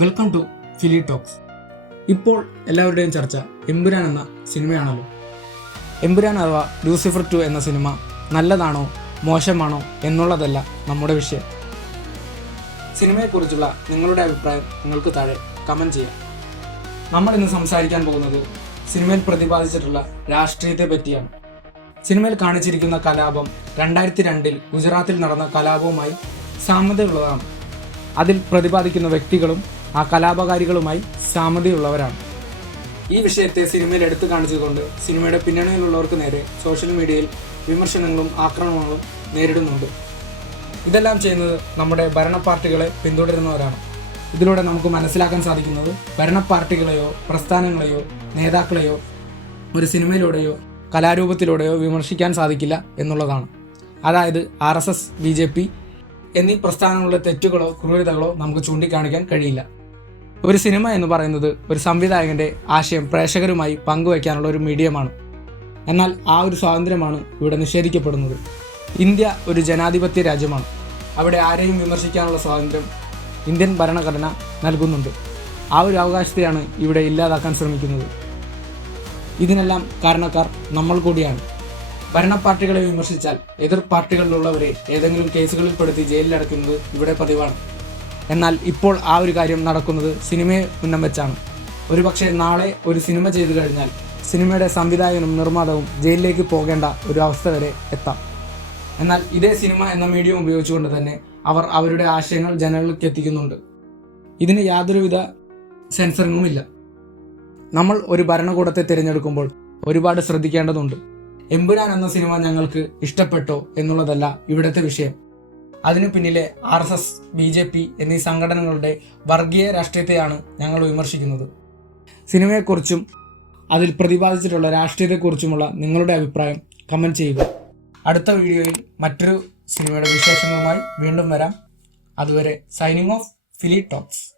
Welcome to ഫിലി talks. ഇപ്പോൾ എല്ലാവരുടെയും ചർച്ച എമ്പുരാൻ എന്ന സിനിമയാണല്ലോ. എമ്പുരാൻ അഥവാ ലൂസിഫർ 2 എന്ന സിനിമ നല്ലതാണോ മോശമാണോ എന്നുള്ളതല്ല നമ്മുടെ വിഷയം. സിനിമയെക്കുറിച്ചുള്ള നിങ്ങളുടെ അഭിപ്രായം നിങ്ങൾക്ക് താഴെ കമൻറ്റ് ചെയ്യാം. നമ്മൾ ഇന്ന് സംസാരിക്കാൻ പോകുന്നത് സിനിമയിൽ പ്രതിപാദിച്ചിട്ടുള്ള രാഷ്ട്രീയത്തെ പറ്റിയാണ്. സിനിമയിൽ കാണിച്ചിരിക്കുന്ന കലാപം 2002 ഗുജറാത്തിൽ നടന്ന കലാപവുമായി സാമ്യതയുള്ളതാണ്. അതിൽ പ്രതിപാദിക്കുന്ന വ്യക്തികളും ആ കലാപകാരികളുമായി സാമ്യതയുള്ളവരാണ്. ഈ വിഷയത്തെ സിനിമയിൽ എടുത്തു കാണിച്ചുകൊണ്ട് സിനിമയുടെ പിന്നണിയിലുള്ളവർക്ക് നേരെ സോഷ്യൽ മീഡിയയിൽ വിമർശനങ്ങളും ആക്രമണങ്ങളും നേരിടുന്നുണ്ട്. ഇതെല്ലാം ചെയ്യുന്നത് നമ്മുടെ ഭരണ പാർട്ടികളെ പിന്തുടരുന്നവരാണ്. ഇതിലൂടെ നമുക്ക് മനസ്സിലാക്കാൻ സാധിക്കുന്നത് ഭരണ പാർട്ടികളെയോ പ്രസ്ഥാനങ്ങളെയോ നേതാക്കളെയോ ഒരു സിനിമയിലൂടെയോ കലാരൂപത്തിലൂടെയോ വിമർശിക്കാൻ സാധിക്കില്ല എന്നുള്ളതാണ്. അതായത് RSS, BJP എന്നീ പ്രസ്ഥാനങ്ങളുടെ തെറ്റുകളോ ക്രൂരതകളോ നമുക്ക് ചൂണ്ടിക്കാണിക്കാൻ കഴിയില്ല. ഒരു സിനിമ എന്ന് പറയുന്നത് ഒരു സംവിധായകൻ്റെ ആശയം പ്രേക്ഷകരുമായി പങ്കുവയ്ക്കാനുള്ള ഒരു മീഡിയമാണ്. എന്നാൽ ആ ഒരു സ്വാതന്ത്ര്യമാണ് ഇവിടെ നിഷേധിക്കപ്പെടുന്നത്. ഇന്ത്യ ഒരു ജനാധിപത്യ രാജ്യമാണ്. അവിടെ ആരെയും വിമർശിക്കാനുള്ള സ്വാതന്ത്ര്യം ഇന്ത്യൻ ഭരണഘടന നൽകുന്നുണ്ട്. ആ ഒരു അവകാശത്തെയാണ് ഇവിടെ ഇല്ലാതാക്കാൻ ശ്രമിക്കുന്നത്. ഇതിനെല്ലാം കാരണക്കാർ നമ്മൾ കൂടിയാണ്. ഭരണ പാർട്ടികളെ വിമർശിച്ചാൽ എതിർ പാർട്ടികളിലുള്ളവരെ ഏതെങ്കിലും കേസുകളിൽ പെടുത്തി ജയിലിലടക്കുന്നത് ഇവിടെ പതിവാണ്. എന്നാൽ ഇപ്പോൾ ആ ഒരു കാര്യം നടക്കുന്നത് സിനിമയെ ഉന്നം വെച്ചാണ്. ഒരുപക്ഷെ നാളെ ഒരു സിനിമ ചെയ്തു കഴിഞ്ഞാൽ സിനിമയുടെ സംവിധായകനും നിർമ്മാതാവും ജയിലിലേക്ക് പോകേണ്ട ഒരു അവസ്ഥ വരെ എത്താം. എന്നാൽ ഇതേ സിനിമ എന്ന മീഡിയം ഉപയോഗിച്ചുകൊണ്ട് തന്നെ അവർ അവരുടെ ആശയങ്ങൾ ജനങ്ങളിലേക്ക് എത്തിക്കുന്നുണ്ട്. ഇതിന് യാതൊരുവിധ സെൻസറിങ്ങുമില്ല. നമ്മൾ ഒരു ഭരണകൂടത്തെ തിരഞ്ഞെടുക്കുമ്പോൾ ഒരുപാട് ശ്രദ്ധിക്കേണ്ടതുണ്ട്. എമ്പുരാൻ എന്ന സിനിമ ഞങ്ങൾക്ക് ഇഷ്ടപ്പെട്ടോ എന്നുള്ളതല്ല ഇവിടുത്തെ വിഷയം. അതിനു പിന്നിലെ RSS, BJP എന്നീ സംഘടനകളുടെ വർഗീയ രാഷ്ട്രീയത്തെയാണ് ഞങ്ങൾ വിമർശിക്കുന്നത്. സിനിമയെക്കുറിച്ചും അതിൽ പ്രതിപാദിച്ചിട്ടുള്ള രാഷ്ട്രീയത്തെക്കുറിച്ചുമുള്ള നിങ്ങളുടെ അഭിപ്രായം കമൻറ്റ് ചെയ്യുക. അടുത്ത വീഡിയോയിൽ മറ്റൊരു സിനിമയുടെ വിശേഷങ്ങളുമായി വീണ്ടും വരാം. അതുവരെ സൈനിങ് ഓഫ് ഫിലി ടോക്സ്.